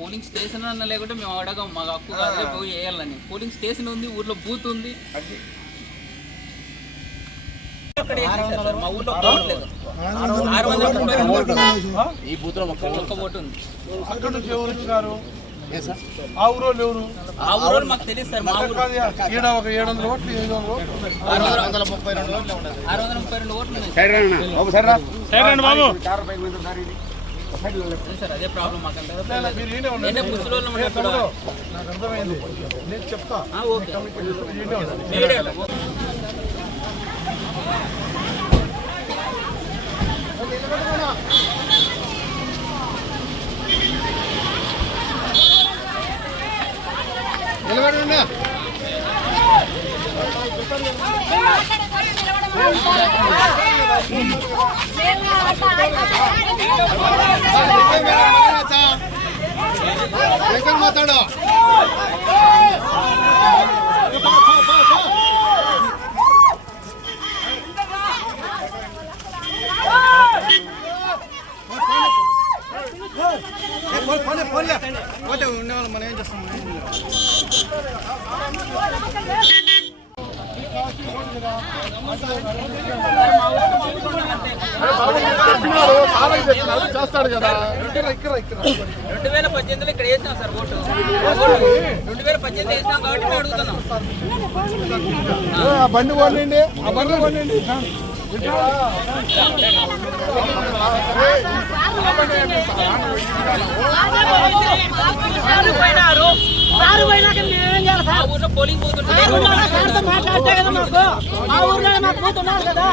Polling station అన్న లేకుంటే మేము అడగం, మాకు హక్కు కాదు పోయి వేయాలని. పోలింగ్ స్టేషన్ ఉంది, ఊర్లో బూత్ ఉంది. మా ఊర్లో పోవట్లేదు. 630 ఈ బూత్ లో ఒక్క ఓటు ఉంది. ఆ ఊరు మాకు తెలియదు సార్. మా ఊరు 700 ఓట్లు 632 ఓట్లు సార్. అదే ప్రాబ్లం మాకు. నిలబడండి. మాట్లాడు. పోతే ఉండేవాళ్ళు మనం ఏం చేస్తాం? చేస్తాడు కదా. 2018 ఇక్కడ వేసినాం సార్ ఓటు. 2018 వేసినాం కాబట్టి మేము అడుగుతున్నాం. బండి కొనండి, ఆ బండి కొనండి. ఊర్లో పోలింగ్ బూత్ మాట్లాడితే కదా మాకు మా ఊర్లో మాకు బూత్ ఉన్నారు కదా.